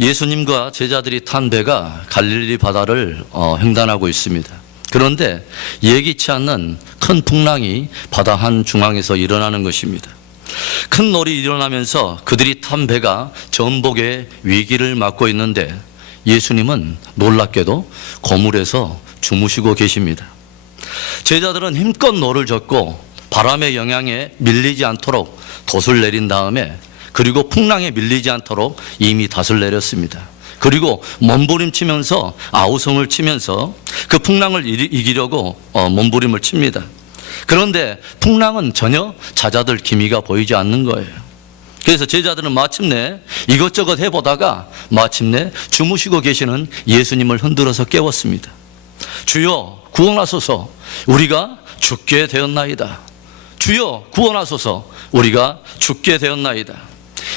예수님과 제자들이 탄 배가 갈릴리 바다를 횡단하고 있습니다. 그런데 예기치 않는 큰 풍랑이 바다 한 중앙에서 일어나는 것입니다. 큰 놀이 일어나면서 그들이 탄 배가 전복의 위기를 맞고 있는데 예수님은 놀랍게도 거물에서 주무시고 계십니다. 제자들은 힘껏 노를 젓고 바람의 영향에 밀리지 않도록 돛을 내린 다음에, 그리고 풍랑에 밀리지 않도록 이미 닷을 내렸습니다. 그리고 몸부림치면서 아우성을 치면서 그 풍랑을 이기려고 몸부림을 칩니다. 그런데 풍랑은 전혀 잦아들 기미가 보이지 않는 거예요. 그래서 제자들은 마침내 이것저것 해보다가 마침내 주무시고 계시는 예수님을 흔들어서 깨웠습니다. 주여 구원하소서, 우리가 죽게 되었나이다. 주여 구원하소서, 우리가 죽게 되었나이다.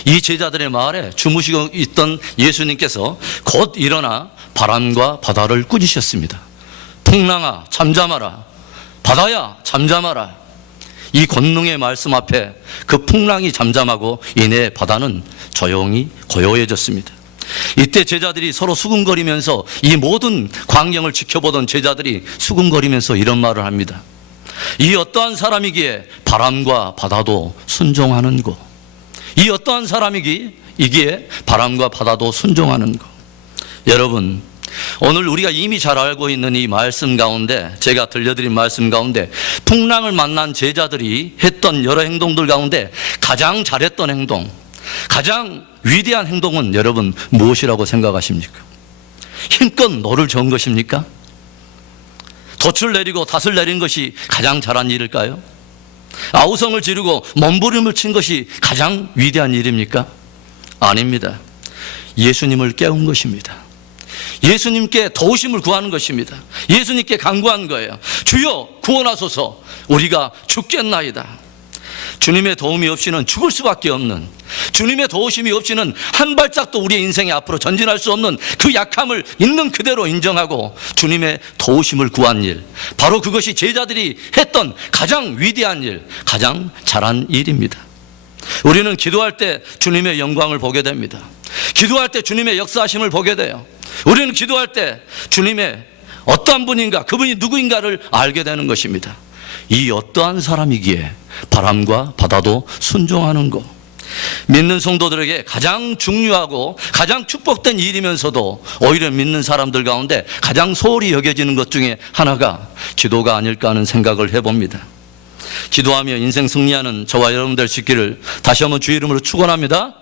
이 제자들의 말에 주무시고 있던 예수님께서 곧 일어나 바람과 바다를 꾸짖으셨습니다. 풍랑아 잠잠하라, 바다야 잠잠하라. 이 권능의 말씀 앞에 그 풍랑이 잠잠하고 이내 바다는 조용히 고요해졌습니다. 이때 제자들이 서로 수군거리면서, 이 모든 광경을 지켜보던 제자들이 수군거리면서 이런 말을 합니다. 이 어떠한 사람이기에 바람과 바다도 순종하는고. 이 어떠한 사람이기에 바람과 바다도 순종하는고. 여러분, 오늘 우리가 이미 잘 알고 있는 이 말씀 가운데, 제가 들려드린 말씀 가운데 풍랑을 만난 제자들이 했던 여러 행동들 가운데 가장 잘했던 행동, 가장 위대한 행동은 여러분 무엇이라고 생각하십니까? 힘껏 노를 저은 것입니까? 돛을 내리고 닷을 내린 것이 가장 잘한 일일까요? 아우성을 지르고 몸부림을 친 것이 가장 위대한 일입니까? 아닙니다. 예수님을 깨운 것입니다. 예수님께 도우심을 구하는 것입니다. 예수님께 간구한 거예요. 주여 구원하소서, 우리가 죽겠나이다. 주님의 도움이 없이는 죽을 수밖에 없는, 주님의 도우심이 없이는 한 발짝도 우리의 인생에 앞으로 전진할 수 없는 그 약함을 있는 그대로 인정하고 주님의 도우심을 구한 일, 바로 그것이 제자들이 했던 가장 위대한 일, 가장 잘한 일입니다. 우리는 기도할 때 주님의 영광을 보게 됩니다. 기도할 때 주님의 역사하심을 보게 돼요. 우리는 기도할 때 주님의 어떠한 분인가, 그분이 누구인가를 알게 되는 것입니다. 이 어떠한 사람이기에 바람과 바다도 순종하는 것, 믿는 성도들에게 가장 중요하고 가장 축복된 일이면서도 오히려 믿는 사람들 가운데 가장 소홀히 여겨지는 것 중에 하나가 기도가 아닐까 하는 생각을 해봅니다. 기도하며 인생 승리하는 저와 여러분들 되시기를 다시 한번 주의 이름으로 축원합니다.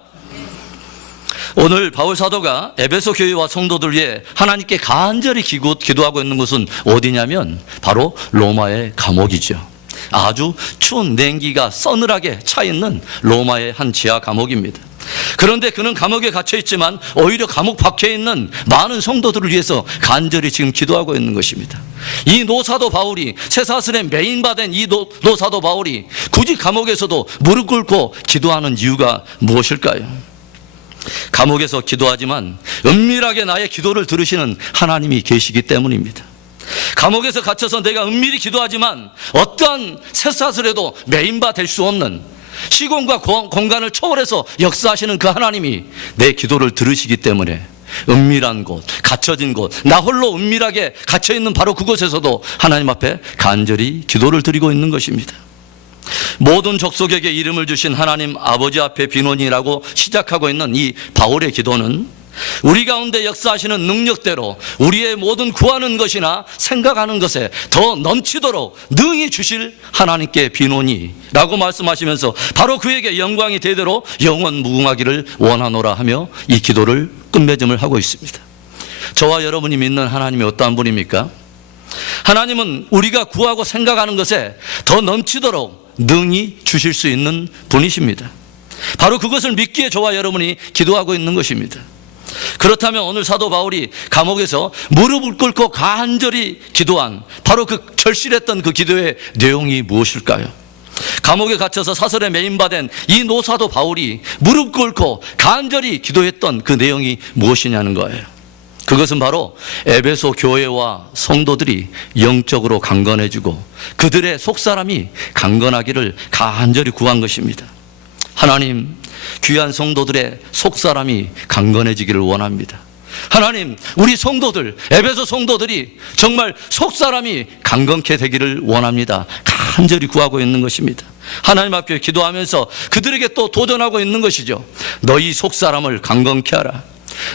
오늘 바울 사도가 에베소 교회와 성도들 위해 하나님께 간절히 기도하고 있는 곳은 어디냐면 바로 로마의 감옥이죠. 아주 추운 냉기가 서늘하게 차 있는 로마의 한 지하 감옥입니다. 그런데 그는 감옥에 갇혀 있지만 오히려 감옥 밖에 있는 많은 성도들을 위해서 간절히 지금 기도하고 있는 것입니다. 이 노사도 바울이, 쇠사슬에 매인받은 이 노사도 바울이 굳이 감옥에서도 무릎 꿇고 기도하는 이유가 무엇일까요? 감옥에서 기도하지만 은밀하게 나의 기도를 들으시는 하나님이 계시기 때문입니다. 감옥에서 갇혀서 내가 은밀히 기도하지만 어떠한 쇠사슬에도 매인바 될 수 없는, 시공과 공간을 초월해서 역사하시는 그 하나님이 내 기도를 들으시기 때문에 은밀한 곳, 갇혀진 곳, 나 홀로 은밀하게 갇혀있는 바로 그곳에서도 하나님 앞에 간절히 기도를 드리고 있는 것입니다. 모든 족속에게 이름을 주신 하나님 아버지 앞에 비논이라고 시작하고 있는 이 바울의 기도는 우리 가운데 역사하시는 능력대로 우리의 모든 구하는 것이나 생각하는 것에 더 넘치도록 능히 주실 하나님께 비논이라고 말씀하시면서 바로 그에게 영광이 대대로 영원 무궁하기를 원하노라 하며 이 기도를 끝맺음을 하고 있습니다. 저와 여러분이 믿는 하나님이 어떠한 분입니까? 하나님은 우리가 구하고 생각하는 것에 더 넘치도록 능히 주실 수 있는 분이십니다. 바로 그것을 믿기에 저와 여러분이 기도하고 있는 것입니다. 그렇다면 오늘 사도 바울이 감옥에서 무릎을 꿇고 간절히 기도한 바로 그 절실했던 그 기도의 내용이 무엇일까요? 감옥에 갇혀서 사슬에 매인받은 이 노사도 바울이 무릎 꿇고 간절히 기도했던 그 내용이 무엇이냐는 거예요. 그것은 바로 에베소 교회와 성도들이 영적으로 강건해지고 그들의 속사람이 강건하기를 간절히 구한 것입니다. 하나님, 귀한 성도들의 속사람이 강건해지기를 원합니다. 하나님, 우리 성도들, 에베소 성도들이 정말 속사람이 강건케 되기를 원합니다. 간절히 구하고 있는 것입니다. 하나님 앞에 기도하면서 그들에게 또 도전하고 있는 것이죠. 너희 속사람을 강건케 하라.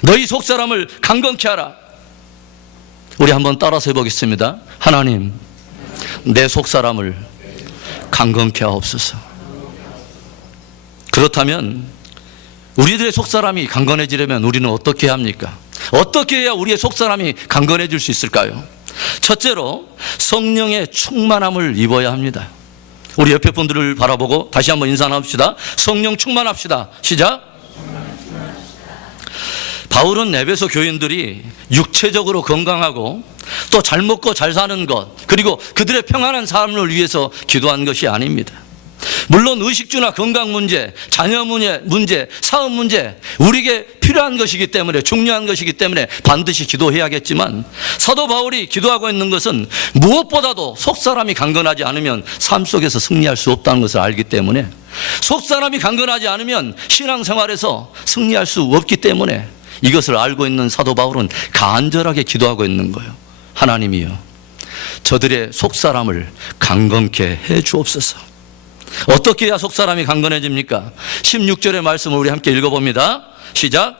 너희 속사람을 강건케 하라. 우리 한번 따라서 해보겠습니다. 하나님, 내 속사람을 강건케 하옵소서. 그렇다면 우리들의 속사람이 강건해지려면 우리는 어떻게 해야 합니까? 어떻게 해야 우리의 속사람이 강건해질 수 있을까요? 첫째로 성령의 충만함을 입어야 합니다. 우리 옆에 분들을 바라보고 다시 한번 인사 나눕시다. 성령 충만합시다. 시작. 바울은 에베소 교인들이 육체적으로 건강하고 또 잘 먹고 잘 사는 것, 그리고 그들의 평안한 삶을 위해서 기도한 것이 아닙니다. 물론 의식주나 건강 문제, 자녀 문제, 사업 문제, 우리에게 필요한 것이기 때문에, 중요한 것이기 때문에 반드시 기도해야겠지만, 사도 바울이 기도하고 있는 것은 무엇보다도 속사람이 강건하지 않으면 삶 속에서 승리할 수 없다는 것을 알기 때문에, 속사람이 강건하지 않으면 신앙생활에서 승리할 수 없기 때문에 이것을 알고 있는 사도 바울은 간절하게 기도하고 있는 거예요. 하나님이여, 저들의 속사람을 강건케 해 주옵소서. 어떻게 해야 속사람이 강건해집니까? 16절의 말씀을 우리 함께 읽어봅니다. 시작.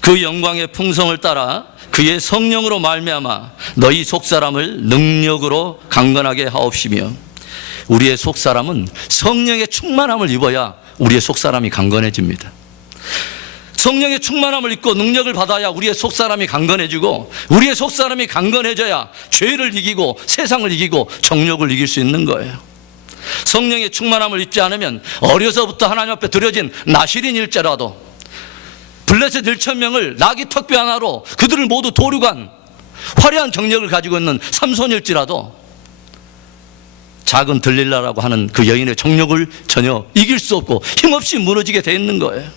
그 영광의 풍성을 따라 그의 성령으로 말미암아 너희 속사람을 능력으로 강건하게 하옵시며. 우리의 속사람은 성령의 충만함을 입어야 우리의 속사람이 강건해집니다. 성령의 충만함을 입고 능력을 받아야 우리의 속사람이 강건해지고, 우리의 속사람이 강건해져야 죄를 이기고 세상을 이기고 정욕을 이길 수 있는 거예요. 성령의 충만함을 입지 않으면 어려서부터 하나님 앞에 드려진 나실인일지라도, 블레셋 1,000명을 나귀 턱뼈 하나로 그들을 모두 도륙한 화려한 경력을 가지고 있는 삼손일지라도 작은 들릴라라고 하는 그 여인의 정욕을 전혀 이길 수 없고 힘없이 무너지게 돼 있는 거예요.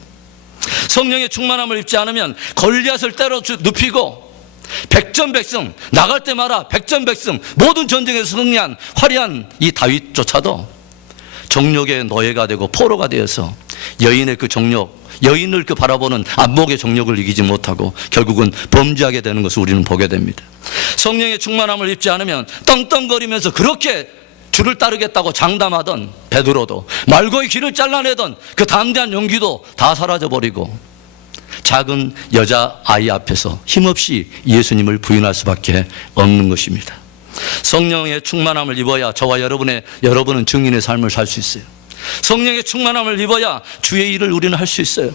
성령의 충만함을 입지 않으면 골리앗을 때려 눕히고 백전백승, 나갈 때마다 백전백승, 모든 전쟁에서 승리한 화려한 이 다윗조차도 정욕의 노예가 되고 포로가 되어서 여인의 그 정욕, 여인을 그 바라보는 안목의 정욕을 이기지 못하고 결국은 범죄하게 되는 것을 우리는 보게 됩니다. 성령의 충만함을 입지 않으면 떵떵거리면서 그렇게 주를 따르겠다고 장담하던 베드로도, 말고의 길을 잘라내던 그 담대한 용기도 다 사라져버리고 작은 여자아이 앞에서 힘없이 예수님을 부인할 수밖에 없는 것입니다. 성령의 충만함을 입어야 저와 여러분은 증인의 삶을 살 수 있어요. 성령의 충만함을 입어야 주의 일을 우리는 할 수 있어요.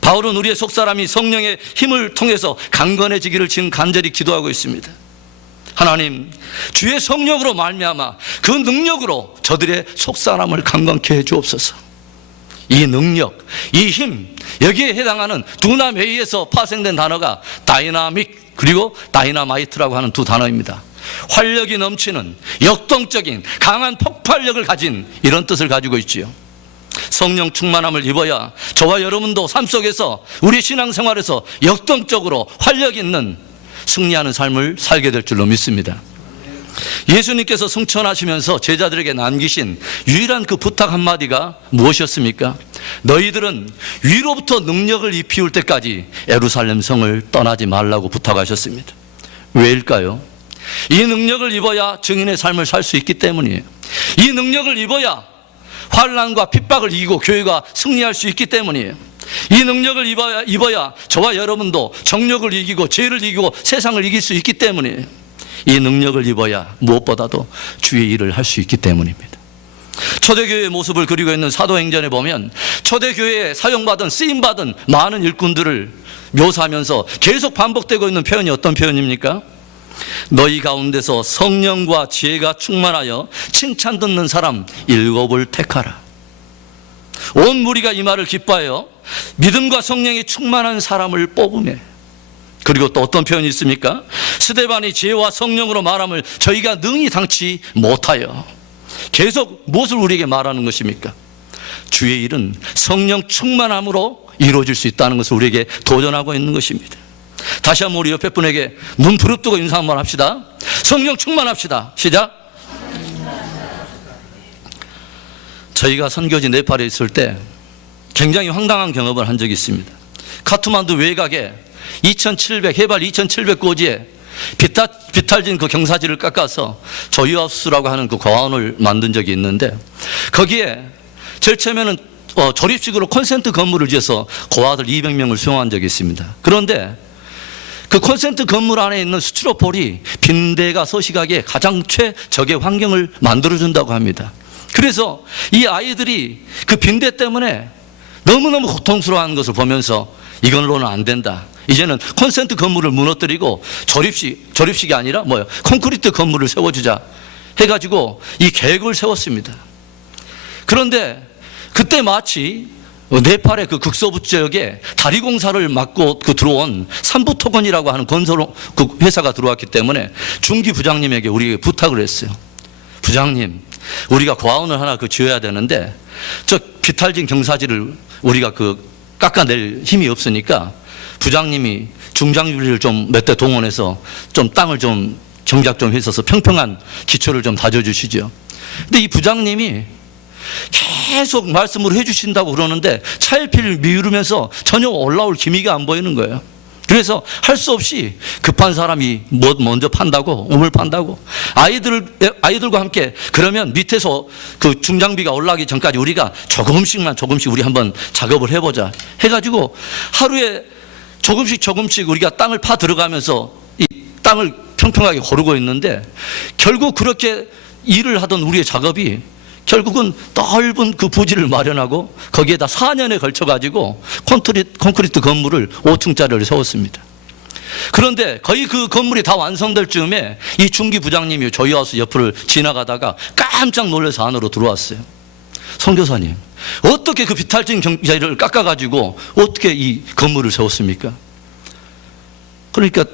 바울은 우리의 속사람이 성령의 힘을 통해서 강건해지기를 지금 간절히 기도하고 있습니다. 하나님, 주의 성령으로 말미암아 그 능력으로 저들의 속사람을 강건케 해 주옵소서. 이 능력, 이 힘, 여기에 해당하는 두나메이에서 파생된 단어가 다이나믹 그리고 다이나마이트라고 하는 두 단어입니다. 활력이 넘치는 역동적인 강한 폭발력을 가진 이런 뜻을 가지고 있지요. 성령 충만함을 입어야 저와 여러분도 삶 속에서 우리 신앙생활에서 역동적으로 활력 있는 승리하는 삶을 살게 될 줄로 믿습니다. 예수님께서 승천하시면서 제자들에게 남기신 유일한 그 부탁 한마디가 무엇이었습니까? 너희들은 위로부터 능력을 입히울 때까지 예루살렘 성을 떠나지 말라고 부탁하셨습니다. 왜일까요? 이 능력을 입어야 증인의 삶을 살 수 있기 때문이에요. 이 능력을 입어야 환난과 핍박을 이기고 교회가 승리할 수 있기 때문이에요. 이 능력을 입어야 저와 여러분도 정욕을 이기고 죄를 이기고 세상을 이길 수 있기 때문이에요. 이 능력을 입어야 무엇보다도 주의 일을 할 수 있기 때문입니다. 초대교회의 모습을 그리고 있는 사도행전에 보면 초대교회에 사용받은 쓰임받은 많은 일꾼들을 묘사하면서 계속 반복되고 있는 표현이 어떤 표현입니까? 너희 가운데서 성령과 지혜가 충만하여 칭찬 듣는 사람 7을 택하라. 온 무리가 이 말을 기뻐하여 믿음과 성령이 충만한 사람을 뽑으매. 그리고 또 어떤 표현이 있습니까? 스데반이 지혜와 성령으로 말함을 저희가 능히 당치 못하여. 계속 무엇을 우리에게 말하는 것입니까? 주의 일은 성령 충만함으로 이루어질 수 있다는 것을 우리에게 도전하고 있는 것입니다. 다시 한번 우리 옆에 분에게 눈 부릅뜨고 인사 한번 합시다. 성령 충만합시다. 시작. 저희가 선교지 네팔에 있을 때 굉장히 황당한 경험을 한 적이 있습니다. 카트만두 외곽에 해발 2700고지에 비탈진 그 경사지를 깎아서 조이하우스라고 하는 그 고아원을 만든 적이 있는데, 거기에 제일 처음에는 조립식으로 콘센트 건물을 지어서 고아들 200명을 수용한 적이 있습니다. 그런데 그 콘센트 건물 안에 있는 스티로폴이 빈대가 서식하기에 가장 최적의 환경을 만들어준다고 합니다. 그래서 이 아이들이 그 빈대 때문에 너무너무 고통스러워하는 것을 보면서 이걸로는 안 된다. 이제는 콘센트 건물을 무너뜨리고 조립식이 아니라 콘크리트 건물을 세워주자 해가지고 이 계획을 세웠습니다. 그런데 그때 마치 네팔의 그 극서부 지역에 다리 공사를 맡고 들어온 삼부토건이라고 하는 건설 회사가 들어왔기 때문에 중기 부장님에게 우리에게 부탁을 했어요. 부장님, 우리가 고아원을 하나 지어야 되는데 저 비탈진 경사지를 우리가 깎아낼 힘이 없으니까 부장님이 중장비를 좀 몇 대 동원해서 좀 땅을 좀 정작 좀 해서 평평한 기초를 좀 다져주시죠. 근데 이 부장님이 계속 말씀을 해주신다고 그러는데 차일피일 미루면서 전혀 올라올 기미가 안 보이는 거예요. 그래서 할 수 없이 급한 사람이 먼저 판다고, 우물 판다고, 아이들과 함께 그러면 밑에서 그 중장비가 올라가기 전까지 우리가 조금씩 우리 한번 작업을 해보자 해가지고 하루에 조금씩 우리가 땅을 파 들어가면서 이 땅을 평평하게 고르고 있는데, 결국 그렇게 일을 하던 우리의 작업이 결국은 넓은 그 부지를 마련하고 거기에다 4년에 걸쳐가지고 콘크리트 건물을 5층짜리를 세웠습니다. 그런데 거의 그 건물이 다 완성될 즈음에 이 중기 부장님이 조이하우스 옆을 지나가다가 깜짝 놀라서 안으로 들어왔어요. 선교사님, 어떻게 그 비탈진 경사지를 깎아가지고 어떻게 이 건물을 세웠습니까? 그러니까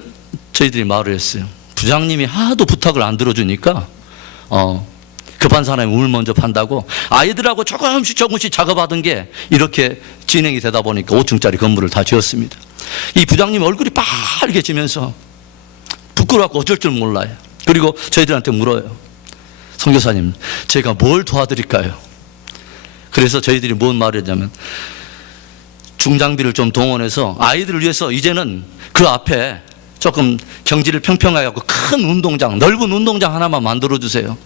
저희들이 말을 했어요. 부장님이 하도 부탁을 안 들어주니까 급한 사람이 우물 먼저 판다고 아이들하고 조금씩 작업하던 게 이렇게 진행이 되다 보니까 5층짜리 건물을 다 지었습니다. 이 부장님 얼굴이 빨개지면서 부끄러워서 어쩔 줄 몰라요. 그리고 저희들한테 물어요. 선교사님, 제가 뭘 도와드릴까요? 그래서 저희들이 뭔 말을 했냐면, 중장비를 좀 동원해서 아이들을 위해서 이제는 그 앞에 조금 경지를 평평하게 하고 큰 운동장, 넓은 운동장 하나만 만들어주세요.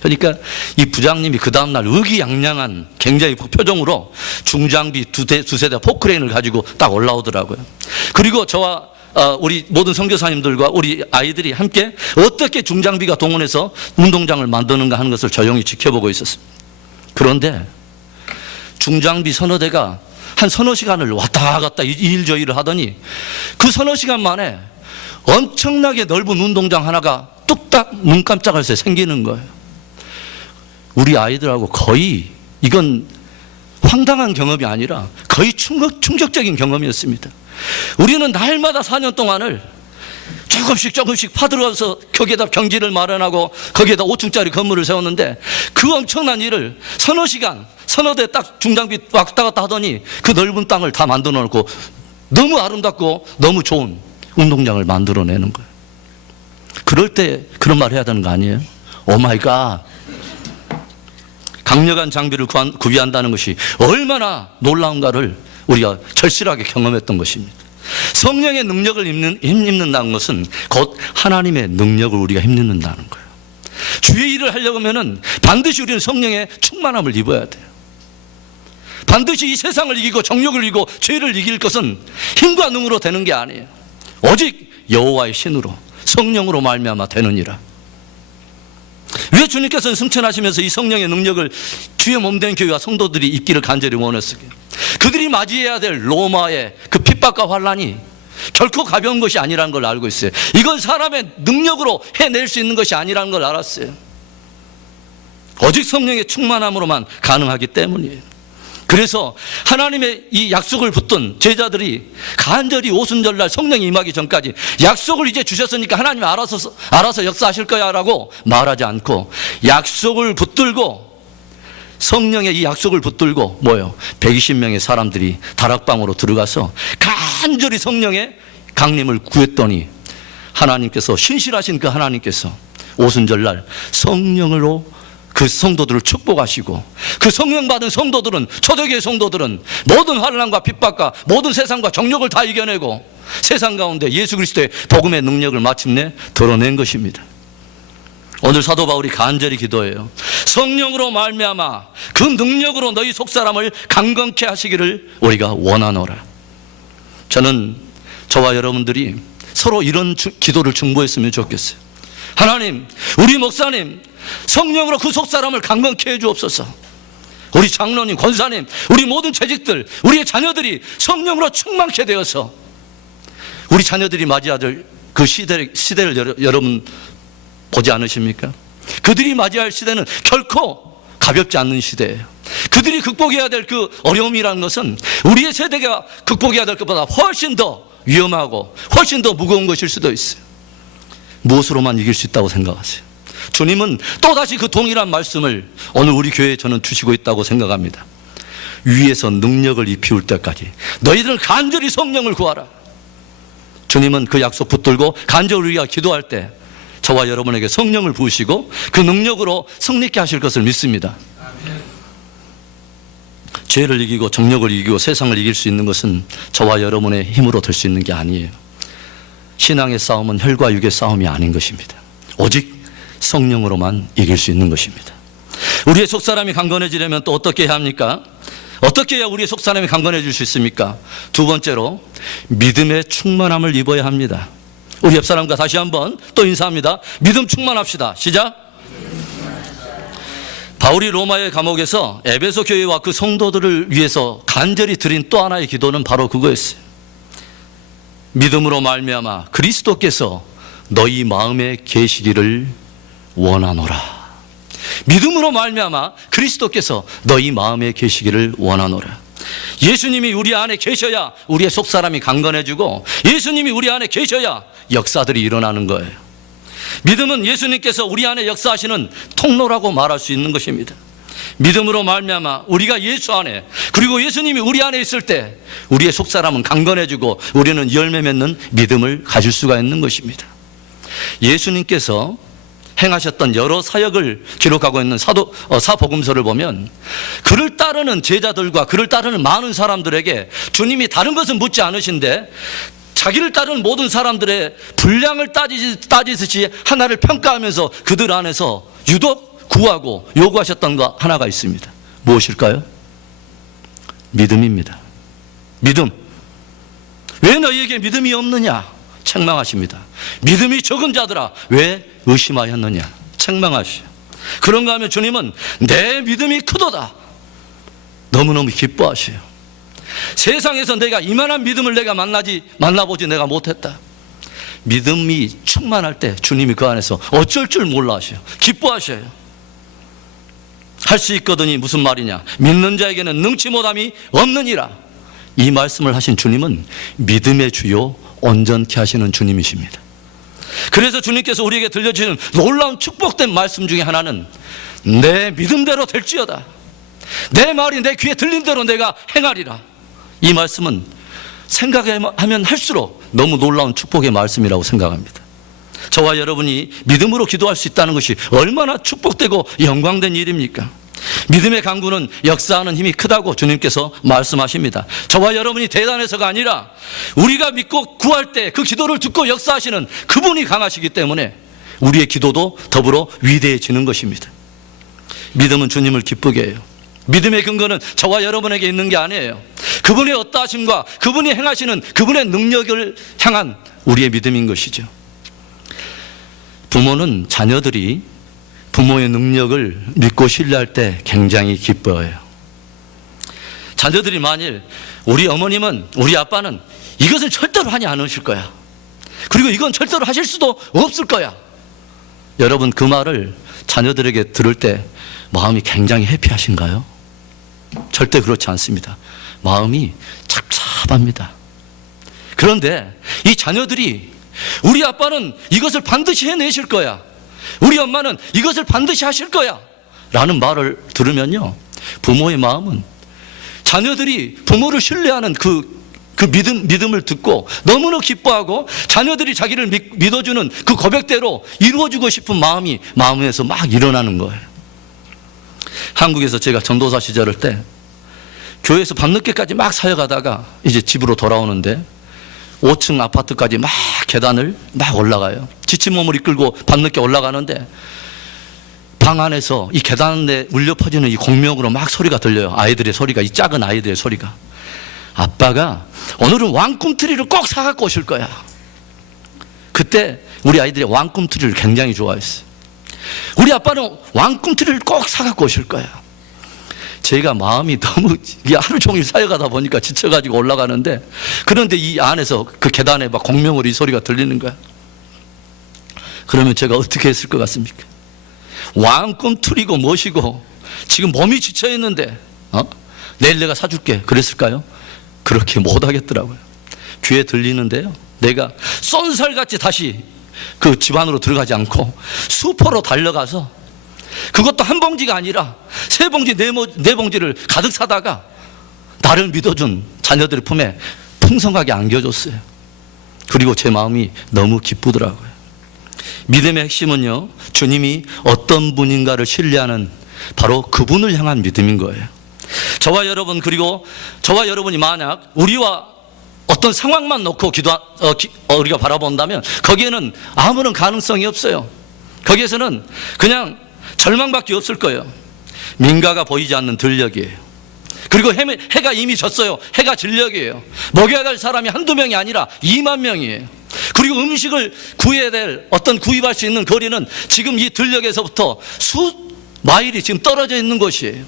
그러니까 이 부장님이 그 다음날 의기양양한 굉장히 표정으로 중장비 두세 대 포크레인을 가지고 딱 올라오더라고요. 그리고 저와 우리 모든 선교사님들과 우리 아이들이 함께 어떻게 중장비가 동원해서 운동장을 만드는가 하는 것을 조용히 지켜보고 있었습니다. 그런데 중장비 서너 대가 한 서너 시간을 왔다 갔다 일저일을 하더니 그 서너 시간 만에 엄청나게 넓은 운동장 하나가 뚝딱 눈 깜짝할 새 생기는 거예요. 우리 아이들하고 거의, 이건 황당한 경험이 아니라 거의 충격적인 경험이었습니다. 우리는 날마다 4년 동안을 조금씩 파들어서 거기에다 경지를 마련하고 거기에다 5층짜리 건물을 세웠는데, 그 엄청난 일을 서너 시간, 서너 대 딱 중장비 왔다 갔다 하더니 그 넓은 땅을 다 만들어 놓고 너무 아름답고 너무 좋은 운동장을 만들어내는 거예요. 그럴 때 그런 말 해야 되는 거 아니에요? 오 마이 갓. 강력한 장비를 구비한다는 것이 얼마나 놀라운가를 우리가 절실하게 경험했던 것입니다. 성령의 능력을 힘입는다는 것은 곧 하나님의 능력을 우리가 힘입는다는 거예요. 주의 일을 하려고 하면 반드시 우리는 성령의 충만함을 입어야 돼요. 반드시 이 세상을 이기고 정욕을 이기고 죄를 이길 것은 힘과 능으로 되는 게 아니에요. 오직 여호와의 신으로, 성령으로 말미암아 되느니라. 왜 주님께서는 승천하시면서 이 성령의 능력을 주의 몸된 교회와 성도들이 입기를 간절히 원했어요? 그들이 맞이해야 될 로마의 그 핍박과 환란이 결코 가벼운 것이 아니라는 걸 알고 있어요. 이건 사람의 능력으로 해낼 수 있는 것이 아니라는 걸 알았어요. 오직 성령의 충만함으로만 가능하기 때문이에요. 그래서 하나님의 이 약속을 붙든 제자들이 간절히 오순절날 성령이 임하기 전까지 약속을 이제 주셨으니까 하나님이 알아서 역사하실 거야 라고 말하지 않고, 약속을 붙들고, 성령의 이 약속을 붙들고 120명의 사람들이 다락방으로 들어가서 간절히 성령의 강림을 구했더니, 하나님께서, 신실하신 그 하나님께서 오순절날 성령으로 그 성도들을 축복하시고, 그 성령 받은 성도들은, 초대교회 성도들은 모든 환난과 핍박과 모든 세상과 정욕을 다 이겨내고 세상 가운데 예수 그리스도의 복음의 능력을 마침내 드러낸 것입니다. 오늘 사도 바울이 간절히 기도해요. 성령으로 말미암아 그 능력으로 너희 속사람을 강건케 하시기를 우리가 원하노라. 저는 저와 여러분들이 서로 이런 기도를 중보했으면 좋겠어요. 하나님, 우리 목사님 성령으로 그 속사람을 강건케 해 주옵소서. 우리 장로님, 권사님, 우리 모든 재직들, 우리의 자녀들이 성령으로 충만케 되어서 우리 자녀들이 맞이할 그 시대를 여러분 보지 않으십니까? 그들이 맞이할 시대는 결코 가볍지 않는 시대예요. 그들이 극복해야 될 그 어려움이라는 것은 우리의 세대가 극복해야 될 것보다 훨씬 더 위험하고 훨씬 더 무거운 것일 수도 있어요. 무엇으로만 이길 수 있다고 생각하세요? 주님은 또다시 그 동일한 말씀을 오늘 우리 교회에 저는 주시고 있다고 생각합니다. 위에서 능력을 입히울 때까지 너희들은 간절히 성령을 구하라. 주님은 그 약속 붙들고 간절히 우리가 기도할 때 저와 여러분에게 성령을 부으시고 그 능력으로 승리케 하실 것을 믿습니다. 죄를 이기고 정욕을 이기고 세상을 이길 수 있는 것은 저와 여러분의 힘으로 될 수 있는 게 아니에요. 신앙의 싸움은 혈과 육의 싸움이 아닌 것입니다. 오직 성령으로만 이길 수 있는 것입니다. 우리의 속사람이 강건해지려면 또 어떻게 해야 합니까? 어떻게 해야 우리의 속사람이 강건해질 수 있습니까? 두 번째로 믿음의 충만함을 입어야 합니다. 우리 옆 사람과 다시 한번 또 인사합니다. 믿음 충만합시다. 시작. 바울이 로마의 감옥에서 에베소 교회와 그 성도들을 위해서 간절히 드린 또 하나의 기도는 바로 그거였어요. 믿음으로 말미암아 그리스도께서 너희 마음에 계시기를 원하노라. 믿음으로 말미암아 그리스도께서 너희 마음에 계시기를 원하노라. 예수님이 우리 안에 계셔야 우리의 속사람이 강건해지고 예수님이 우리 안에 계셔야 역사들이 일어나는 거예요. 믿음은 예수님께서 우리 안에 역사하시는 통로라고 말할 수 있는 것입니다. 믿음으로 말미암아 우리가 예수 안에, 그리고 예수님이 우리 안에 있을 때 우리의 속사람은 강건해지고 우리는 열매 맺는 믿음을 가질 수가 있는 것입니다. 예수님께서 행하셨던 여러 사역을 기록하고 있는 사복음서를 보면 그를 따르는 제자들과 그를 따르는 많은 사람들에게 주님이 다른 것은 묻지 않으신데 자기를 따르는 모든 사람들의 분량을 따지듯이 하나를 평가하면서 그들 안에서 유독 구하고 요구하셨던 거 하나가 있습니다. 무엇일까요? 믿음입니다. 믿음. 왜 너희에게 믿음이 없느냐? 책망하십니다. 믿음이 적은 자들아 왜 의심하였느냐? 책망하시오. 그런가 하면 주님은 내 믿음이 크도다 너무너무 기뻐하시오. 세상에서 내가 이만한 믿음을 내가 만나보지 내가 못했다. 믿음이 충만할 때 주님이 그 안에서 어쩔 줄 몰라 하셔요. 기뻐하셔요. 할 수 있거든이 무슨 말이냐? 믿는 자에게는 능치 못함이 없느니라. 이 말씀을 하신 주님은 믿음의 주요 온전케 하시는 주님이십니다. 그래서 주님께서 우리에게 들려주시는 놀라운 축복된 말씀 중에 하나는 내 믿음대로 될지어다. 내 말이 내 귀에 들린 대로 내가 행하리라. 이 말씀은 생각하면 할수록 너무 놀라운 축복의 말씀이라고 생각합니다. 저와 여러분이 믿음으로 기도할 수 있다는 것이 얼마나 축복되고 영광된 일입니까? 믿음의 강구는 역사하는 힘이 크다고 주님께서 말씀하십니다. 저와 여러분이 대단해서가 아니라 우리가 믿고 구할 때 그 기도를 듣고 역사하시는 그분이 강하시기 때문에 우리의 기도도 더불어 위대해지는 것입니다. 믿음은 주님을 기쁘게 해요. 믿음의 근거는 저와 여러분에게 있는 게 아니에요. 그분의 어떠하심과 그분이 행하시는 그분의 능력을 향한 우리의 믿음인 것이죠. 부모는 자녀들이 부모의 능력을 믿고 신뢰할 때 굉장히 기뻐해요. 자녀들이 만일 우리 어머님은, 우리 아빠는 이것을 절대로 하지 않으실 거야, 그리고 이건 절대로 하실 수도 없을 거야, 여러분 그 말을 자녀들에게 들을 때 마음이 굉장히 해피하신가요? 절대 그렇지 않습니다. 마음이 착잡합니다. 그런데 이 자녀들이 우리 아빠는 이것을 반드시 해내실 거야, 우리 엄마는 이것을 반드시 하실 거야 라는 말을 들으면요, 부모의 마음은 자녀들이 부모를 신뢰하는 그 믿음을 듣고 너무나 기뻐하고 자녀들이 자기를 믿어주는 그 고백대로 이루어주고 싶은 마음이 마음에서 막 일어나는 거예요. 한국에서 제가 전도사 시절일 때 교회에서 밤늦게까지 막 사역하다가 이제 집으로 돌아오는데 5층 아파트까지 막 계단을 막 올라가요. 지친 몸을 이끌고 밤늦게 올라가는데 방 안에서 이 계단에 울려 퍼지는 이 공명으로 막 소리가 들려요. 아이들의 소리가, 이 작은 아이들의 소리가. 아빠가 오늘은 왕꿈트리를 꼭 사갖고 오실 거야. 그때 우리 아이들이 왕꿈트리를 굉장히 좋아했어요. 우리 아빠는 왕꿈트리를 꼭 사갖고 오실 거야. 제가 마음이 너무 하루 종일 사역하다 보니까 지쳐가지고 올라가는데, 그런데 이 안에서 그 계단에 막 공명으로 이 소리가 들리는 거야. 그러면 제가 어떻게 했을 것 같습니까? 왕꿈틀이고 뭐시고 지금 몸이 지쳐있는데 내일 내가 사줄게 그랬을까요? 그렇게 못하겠더라고요. 귀에 들리는데요, 내가 쏜살같이 다시 그 집 안으로 들어가지 않고 수포로 달려가서, 그것도 한 봉지가 아니라 세 봉지 네 봉지를 가득 사다가 나를 믿어준 자녀들의 품에 풍성하게 안겨줬어요. 그리고 제 마음이 너무 기쁘더라고요. 믿음의 핵심은요, 주님이 어떤 분인가를 신뢰하는 바로 그분을 향한 믿음인 거예요. 저와 여러분, 그리고 저와 여러분이 만약 우리와 어떤 상황만 놓고 우리가 바라본다면 거기에는 아무런 가능성이 없어요. 거기에서는 그냥 절망밖에 없을 거예요. 민가가 보이지 않는 들녘이에요. 그리고 해가 이미 졌어요. 해가 진녘이에요. 먹여야 될 사람이 한두 명이 아니라 2만 명이에요. 그리고 음식을 구입할 수 있는 거리는 지금 이 들녘에서부터 수 마일이 지금 떨어져 있는 곳이에요.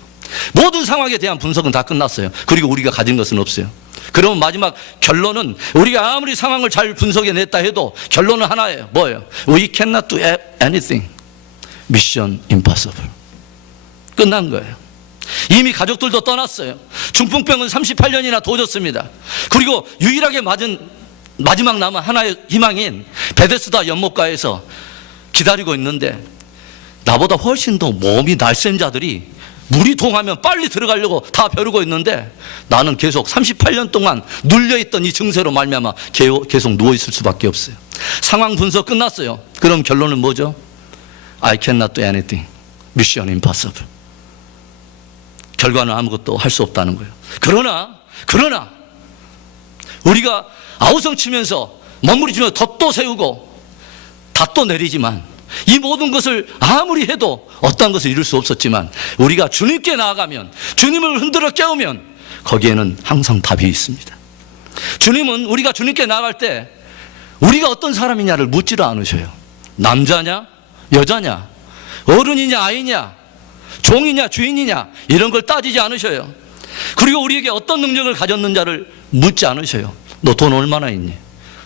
모든 상황에 대한 분석은 다 끝났어요. 그리고 우리가 가진 것은 없어요. 그러면 마지막 결론은, 우리가 아무리 상황을 잘 분석해냈다 해도 결론은 하나예요. 뭐예요? We cannot do anything. Mission impossible. 끝난 거예요. 이미 가족들도 떠났어요. 중풍병은 38년이나 도졌습니다. 그리고 유일하게 마지막 남은 하나의 희망인 베데스다 연못가에서 기다리고 있는데, 나보다 훨씬 더 몸이 날쌘 자들이 물이 동하면 빨리 들어가려고 다 벼르고 있는데, 나는 계속 38년 동안 눌려있던 이 증세로 말미암아 계속 누워있을 수밖에 없어요. 상황 분석 끝났어요. 그럼 결론은 뭐죠? I cannot do anything. Mission impossible. 결과는 아무것도 할 수 없다는 거예요. 그러나 우리가 아우성 치면서 머무리지면서 덫도 세우고 닷도 내리지만, 이 모든 것을 아무리 해도 어떤 것을 이룰 수 없었지만, 우리가 주님께 나아가면, 주님을 흔들어 깨우면 거기에는 항상 답이 있습니다. 주님은 우리가 주님께 나아갈 때 우리가 어떤 사람이냐를 묻지를 않으셔요. 남자냐 여자냐, 어른이냐 아이냐, 종이냐 주인이냐, 이런 걸 따지지 않으셔요. 그리고 우리에게 어떤 능력을 가졌는지를 묻지 않으셔요. 너 돈 얼마나 있니?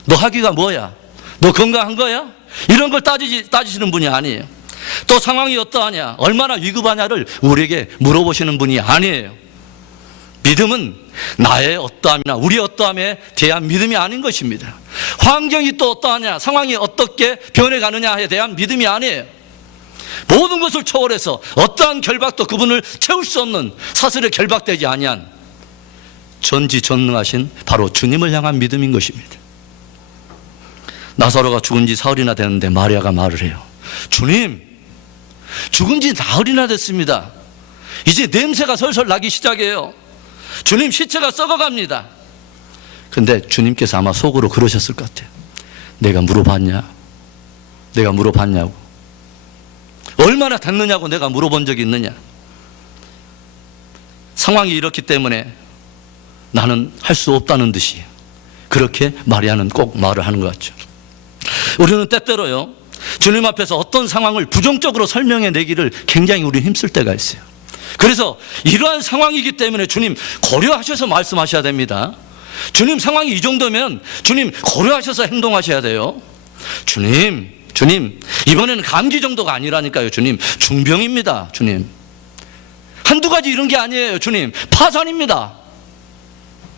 너 학위가 뭐야? 너 건강한 거야? 이런 걸 따지시는 분이 아니에요. 또 상황이 어떠하냐, 얼마나 위급하냐를 우리에게 물어보시는 분이 아니에요. 믿음은 나의 어떠함이나 우리의 어떠함에 대한 믿음이 아닌 것입니다. 환경이 또 어떠하냐, 상황이 어떻게 변해가느냐에 대한 믿음이 아니에요. 모든 것을 초월해서 어떠한 결박도 그분을 채울 수 없는, 사슬에 결박되지 아니한 전지전능하신 바로 주님을 향한 믿음인 것입니다. 나사로가 죽은 지 사흘이나 됐는데 마리아가 말을 해요. 주님, 죽은 지 나흘이나 됐습니다. 이제 냄새가 설설 나기 시작해요. 주님, 시체가 썩어갑니다. 근데 주님께서 아마 속으로 그러셨을 것 같아요. 내가 물어봤냐고. 얼마나 됐느냐고 내가 물어본 적이 있느냐. 상황이 이렇기 때문에 나는 할 수 없다는 듯이 그렇게 마리아는 꼭 말을 하는 것 같죠. 우리는 때때로요, 주님 앞에서 어떤 상황을 부정적으로 설명해 내기를 굉장히 우리 힘쓸 때가 있어요. 그래서 이러한 상황이기 때문에 주님 고려하셔서 말씀하셔야 됩니다. 주님, 상황이 이 정도면 주님 고려하셔서 행동하셔야 돼요. 주님, 이번에는 감기 정도가 아니라니까요. 주님, 중병입니다. 주님, 한두 가지 이런 게 아니에요. 주님, 파산입니다.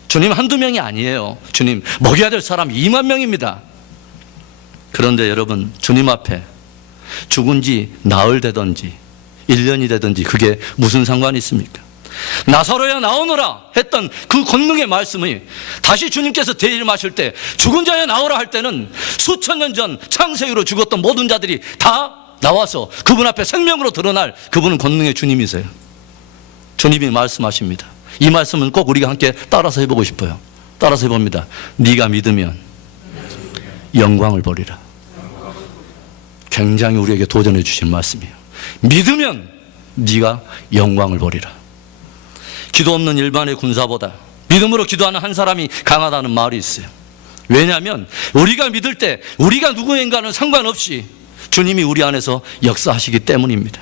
주님, 한두 명이 아니에요. 주님, 먹여야 될 사람이 2만 명입니다. 그런데 여러분, 주님 앞에 죽은 지 나흘 되든지 1년이 되든지 그게 무슨 상관이 있습니까? 나사로야 나오너라 했던 그 권능의 말씀이 다시 주님께서 대림하실 때, 죽은 자야 나오라 할 때는 수천 년 전 창세기로 죽었던 모든 자들이 다 나와서 그분 앞에 생명으로 드러날, 그분은 권능의 주님이세요. 주님이 말씀하십니다. 이 말씀은 꼭 우리가 함께 따라서 해보고 싶어요. 따라서 해봅니다. 네가 믿으면 영광을 보리라. 굉장히 우리에게 도전해 주신 말씀이에요. 믿으면 네가 영광을 보리라. 기도 없는 일반의 군사보다 믿음으로 기도하는 한 사람이 강하다는 말이 있어요. 왜냐하면 우리가 믿을 때 우리가 누구인가는 상관없이 주님이 우리 안에서 역사하시기 때문입니다.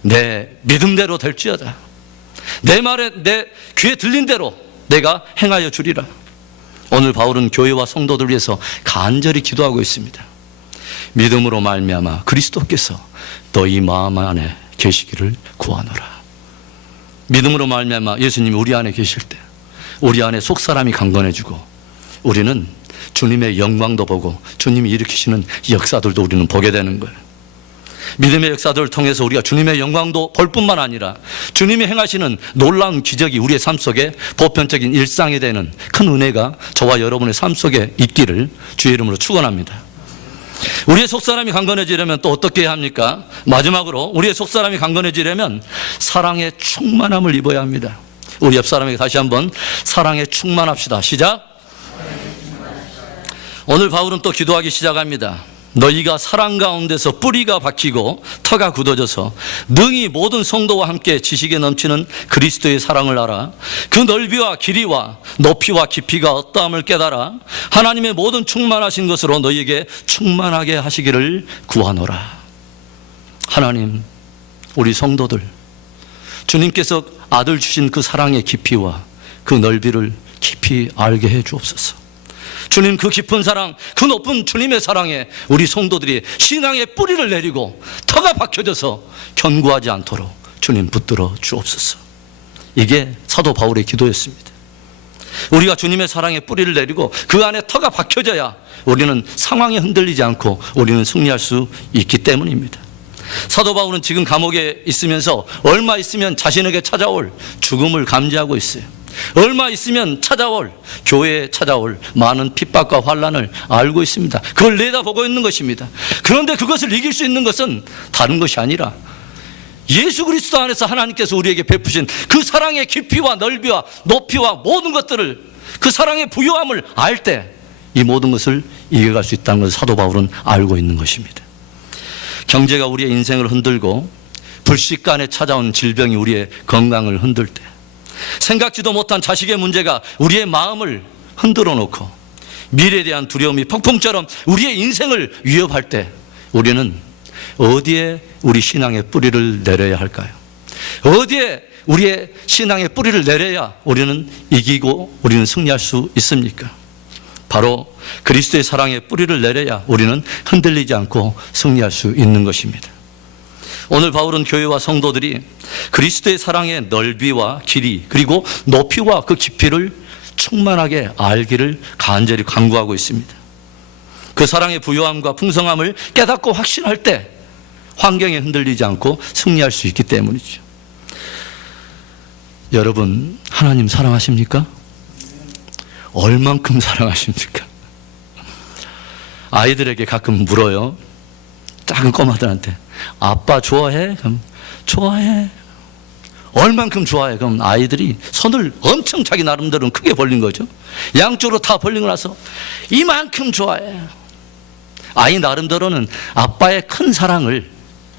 내 믿음대로 될지어다. 내 말에 내 귀에 들린 대로 내가 행하여 주리라. 오늘 바울은 교회와 성도들 위해서 간절히 기도하고 있습니다. 믿음으로 말미암아 그리스도께서 너희 마음 안에 계시기를 구하노라. 믿음으로 말미암아 예수님이 우리 안에 계실 때 우리 안에 속사람이 강건해지고 우리는 주님의 영광도 보고 주님이 일으키시는 역사들도 우리는 보게 되는 거예요. 믿음의 역사들을 통해서 우리가 주님의 영광도 볼 뿐만 아니라 주님이 행하시는 놀라운 기적이 우리의 삶 속에 보편적인 일상이 되는 큰 은혜가 저와 여러분의 삶 속에 있기를 주의 이름으로 축원합니다. 우리의 속사람이 강건해지려면 또 어떻게 해야 합니까? 마지막으로 우리의 속사람이 강건해지려면 사랑의 충만함을 입어야 합니다. 우리 옆 사람에게 다시 한번 사랑에 충만합시다. 시작. 오늘 바울은 또 기도하기 시작합니다. 너희가 사랑 가운데서 뿌리가 박히고 터가 굳어져서 능히 모든 성도와 함께 지식에 넘치는 그리스도의 사랑을 알아 그 넓이와 길이와 높이와 깊이가 어떠함을 깨달아 하나님의 모든 충만하신 것으로 너희에게 충만하게 하시기를 구하노라. 하나님, 우리 성도들 주님께서 아들 주신 그 사랑의 깊이와 그 넓이를 깊이 알게 해 주옵소서. 주님, 그 깊은 사랑, 그 높은 주님의 사랑에 우리 성도들이 신앙의 뿌리를 내리고 터가 박혀져서 견고하지 않도록 주님 붙들어 주옵소서. 이게 사도 바울의 기도였습니다. 우리가 주님의 사랑의 뿌리를 내리고 그 안에 터가 박혀져야 우리는 상황에 흔들리지 않고 우리는 승리할 수 있기 때문입니다. 사도 바울은 지금 감옥에 있으면서 얼마 있으면 자신에게 찾아올 죽음을 감지하고 있어요. 얼마 있으면 찾아올, 교회에 찾아올 많은 핍박과 환난을 알고 있습니다. 그걸 내다보고 있는 것입니다. 그런데 그것을 이길 수 있는 것은 다른 것이 아니라 예수 그리스도 안에서 하나님께서 우리에게 베푸신 그 사랑의 깊이와 넓이와 높이와 모든 것들을, 그 사랑의 부요함을 알 때 이 모든 것을 이겨갈 수 있다는 것을 사도 바울은 알고 있는 것입니다. 경제가 우리의 인생을 흔들고 불식간에 찾아온 질병이 우리의 건강을 흔들 때, 생각지도 못한 자식의 문제가 우리의 마음을 흔들어 놓고 미래에 대한 두려움이 폭풍처럼 우리의 인생을 위협할 때 우리는 어디에 우리 신앙의 뿌리를 내려야 할까요? 어디에 우리의 신앙의 뿌리를 내려야 우리는 이기고 우리는 승리할 수 있습니까? 바로 그리스도의 사랑의 뿌리를 내려야 우리는 흔들리지 않고 승리할 수 있는 것입니다. 오늘 바울은 교회와 성도들이 그리스도의 사랑의 넓이와 길이 그리고 높이와 그 깊이를 충만하게 알기를 간절히 간구하고 있습니다. 그 사랑의 부요함과 풍성함을 깨닫고 확신할 때 환경에 흔들리지 않고 승리할 수 있기 때문이죠. 여러분, 하나님 사랑하십니까? 얼만큼 사랑하십니까? 아이들에게 가끔 물어요. 작은 꼬마들한테 아빠 좋아해? 그럼 좋아해. 얼만큼 좋아해? 그럼 아이들이 손을 엄청 자기 나름대로는 크게 벌린 거죠. 양쪽으로 다 벌리고 나서 이만큼 좋아해. 아이 나름대로는 아빠의 큰 사랑을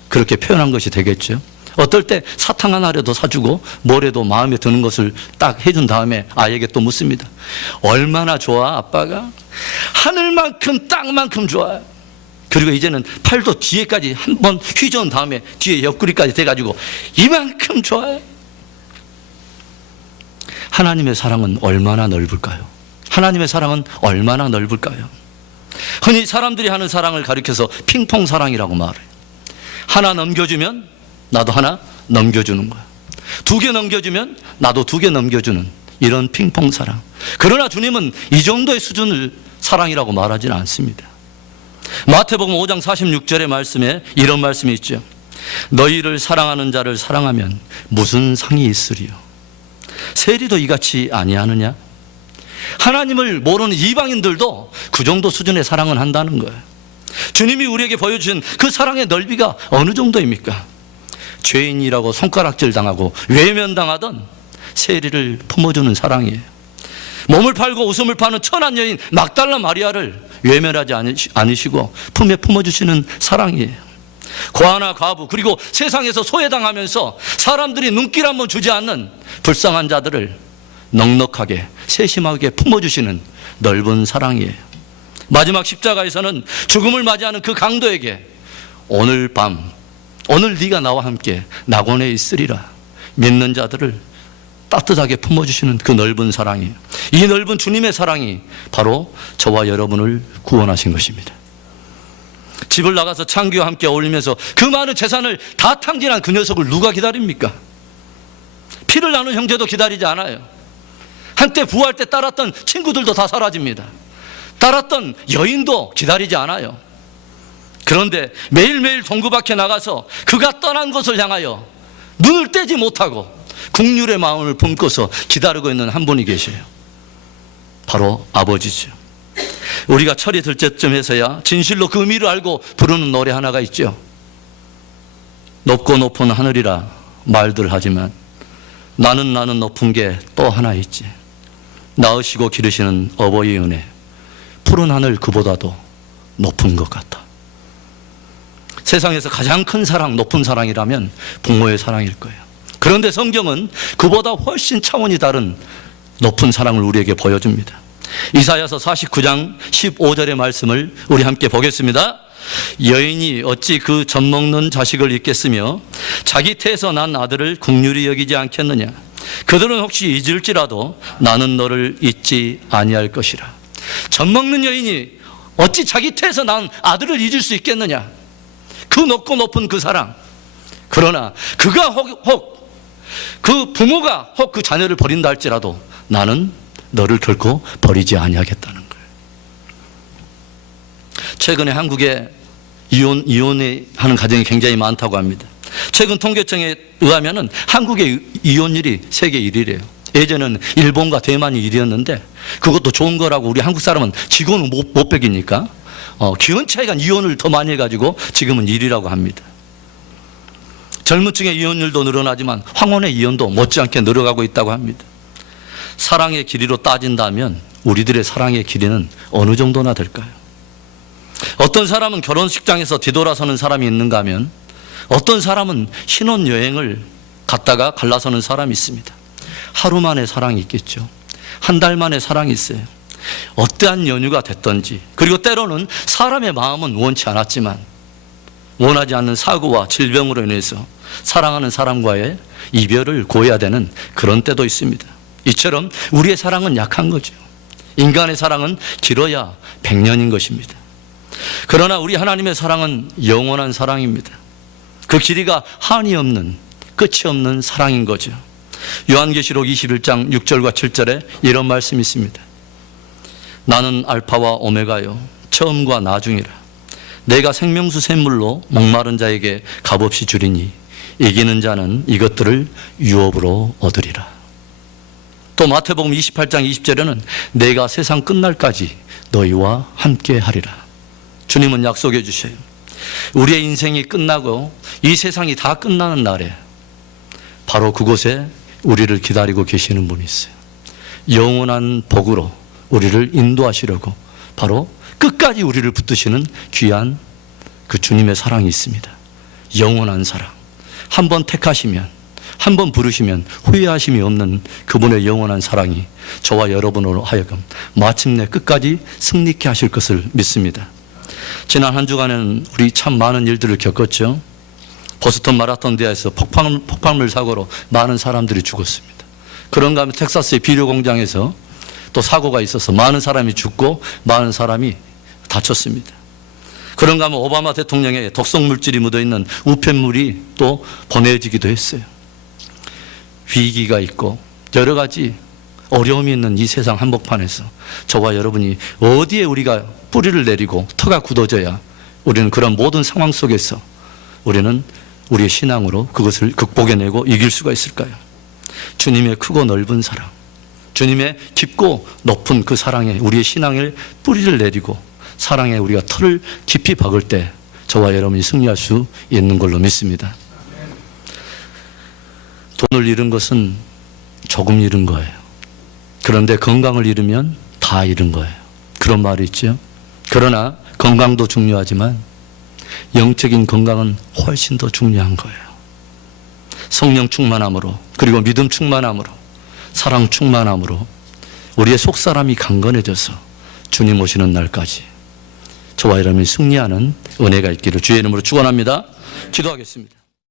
그렇게 표현한 것이 되겠죠. 어떨 때 사탕 하나라도 사주고 뭐라도 마음에 드는 것을 딱 해준 다음에 아이에게 또 묻습니다. 얼마나 좋아 아빠가? 하늘만큼 땅만큼 좋아요. 그리고 이제는 팔도 뒤에까지 한번 휘저은 다음에 뒤에 옆구리까지 돼가지고 이만큼 좋아요. 하나님의 사랑은 얼마나 넓을까요? 하나님의 사랑은 얼마나 넓을까요? 흔히 사람들이 하는 사랑을 가리켜서 핑퐁 사랑이라고 말해요. 하나 넘겨주면 나도 하나 넘겨주는 거야. 2개 넘겨주면 나도 2개 넘겨주는 이런 핑퐁 사랑. 그러나 주님은 이 정도의 수준을 사랑이라고 말하지는 않습니다. 마태복음 5장 46절의 말씀에 이런 말씀이 있죠. 너희를 사랑하는 자를 사랑하면 무슨 상이 있으리요? 세리도 이같이 아니하느냐? 하나님을 모르는 이방인들도 그 정도 수준의 사랑은 한다는 거예요. 주님이 우리에게 보여주신 그 사랑의 넓이가 어느 정도입니까? 죄인이라고 손가락질 당하고 외면당하던 세리를 품어주는 사랑이에요. 몸을 팔고 웃음을 파는 천한 여인 막달라 마리아를 외면하지 않으시고 품에 품어주시는 사랑이에요. 고아나 과부, 그리고 세상에서 소외당하면서 사람들이 눈길 한번 주지 않는 불쌍한 자들을 넉넉하게 세심하게 품어주시는 넓은 사랑이에요. 마지막 십자가에서는 죽음을 맞이하는 그 강도에게 오늘 밤, 오늘 네가 나와 함께 낙원에 있으리라 믿는 자들을 따뜻하게 품어주시는 그 넓은 사랑이에요. 이 넓은 주님의 사랑이 바로 저와 여러분을 구원하신 것입니다. 집을 나가서 창기와 함께 어울리면서 그 많은 재산을 다 탕진한 그 녀석을 누가 기다립니까? 피를 나눈 형제도 기다리지 않아요. 한때 부할 때 따랐던 친구들도 다 사라집니다. 따랐던 여인도 기다리지 않아요. 그런데 매일매일 동구 밖에 나가서 그가 떠난 곳을 향하여 눈을 떼지 못하고 국률의 마음을 품고서 기다리고 있는 한 분이 계셔요. 바로 아버지죠. 우리가 철이 들 때쯤에서야 진실로 그 의미를 알고 부르는 노래 하나가 있죠. 높고 높은 하늘이라 말들 하지만 나는 높은 게 또 하나 있지. 낳으시고 기르시는 어버이의 은혜, 푸른 하늘 그보다도 높은 것 같다. 세상에서 가장 큰 사랑, 높은 사랑이라면 부모의 사랑일 거예요. 그런데 성경은 그보다 훨씬 차원이 다른 높은 사랑을 우리에게 보여줍니다. 이사야서 49장 15절의 말씀을 우리 함께 보겠습니다. 여인이 어찌 그 젖먹는 자식을 잊겠으며 자기 태에서 난 아들을 긍휼히 여기지 않겠느냐. 그들은 혹시 잊을지라도 나는 너를 잊지 아니할 것이라. 젖먹는 여인이 어찌 자기 태에서 난 아들을 잊을 수 있겠느냐. 그 높고 높은 그 사랑. 그러나 그가 혹 그 부모가 혹 그 자녀를 버린다 할지라도 나는 너를 결코 버리지 아니하겠다는 거예요. 최근에 한국에 이혼하는 가정이 굉장히 많다고 합니다. 최근 통계청에 의하면 한국의 이혼율이 세계 1위래요. 예전에는 일본과 대만이 1위였는데 그것도 좋은 거라고 우리 한국 사람은 직원은 못 베기니까 기혼 차이가 이혼을 더 많이 해가지고 지금은 1위라고 합니다. 젊은 층의 이혼율도 늘어나지만 황혼의 이혼도 못지않게 늘어가고 있다고 합니다. 사랑의 길이로 따진다면 우리들의 사랑의 길이는 어느 정도나 될까요? 어떤 사람은 결혼식장에서 뒤돌아서는 사람이 있는가 하면 어떤 사람은 신혼여행을 갔다가 갈라서는 사람이 있습니다. 하루 만에 사랑이 있겠죠. 한 달 만에 사랑이 있어요. 어떠한 연유가 됐던지, 그리고 때로는 사람의 마음은 원치 않았지만 원하지 않는 사고와 질병으로 인해서 사랑하는 사람과의 이별을 고해야 되는 그런 때도 있습니다. 이처럼 우리의 사랑은 약한 거죠. 인간의 사랑은 길어야 100년인 것입니다. 그러나 우리 하나님의 사랑은 영원한 사랑입니다. 그 길이가 한이 없는, 끝이 없는 사랑인 거죠. 요한계시록 21장 6절과 7절에 이런 말씀이 있습니다. 나는 알파와 오메가요 처음과 나중이라. 내가 생명수 샘물로 목마른 자에게 값없이 주리니 이기는 자는 이것들을 유업으로 얻으리라. 또 마태복음 28장 20절에는 내가 세상 끝날까지 너희와 함께 하리라. 주님은 약속해 주셔요. 우리의 인생이 끝나고 이 세상이 다 끝나는 날에 바로 그곳에 우리를 기다리고 계시는 분이 있어요. 영원한 복으로 우리를 인도하시려고 바로 끝까지 우리를 붙드시는 귀한 그 주님의 사랑이 있습니다. 영원한 사랑. 한번 택하시면, 한번 부르시면 후회하심이 없는 그분의 영원한 사랑이 저와 여러분으로 하여금 마침내 끝까지 승리케 하실 것을 믿습니다. 지난 한 주간에는 우리 참 많은 일들을 겪었죠. 보스턴 마라톤 대회에서 폭발물 사고로 많은 사람들이 죽었습니다. 그런가 하면 텍사스의 비료 공장에서 또 사고가 있어서 많은 사람이 죽고 많은 사람이 다쳤습니다. 그런가 하면 오바마 대통령의 독성 물질이 묻어있는 우편물이 또 보내지기도 했어요. 위기가 있고 여러 가지 어려움이 있는 이 세상 한복판에서 저와 여러분이 어디에 우리가 뿌리를 내리고 터가 굳어져야 우리는 그런 모든 상황 속에서 우리는 우리의 신앙으로 그것을 극복해내고 이길 수가 있을까요? 주님의 크고 넓은 사랑, 주님의 깊고 높은 그 사랑에 우리의 신앙을 뿌리를 내리고 사랑에 우리가 털을 깊이 박을 때 저와 여러분이 승리할 수 있는 걸로 믿습니다. 돈을 잃은 것은 조금 잃은 거예요. 그런데 건강을 잃으면 다 잃은 거예요. 그런 말이 있죠. 그러나 건강도 중요하지만 영적인 건강은 훨씬 더 중요한 거예요. 성령 충만함으로, 그리고 믿음 충만함으로, 사랑 충만함으로 우리의 속사람이 강건해져서 주님 오시는 날까지 저와 여러분이 승리하는 은혜가 있기를 주의 이름으로 축원합니다. 기도하겠습니다.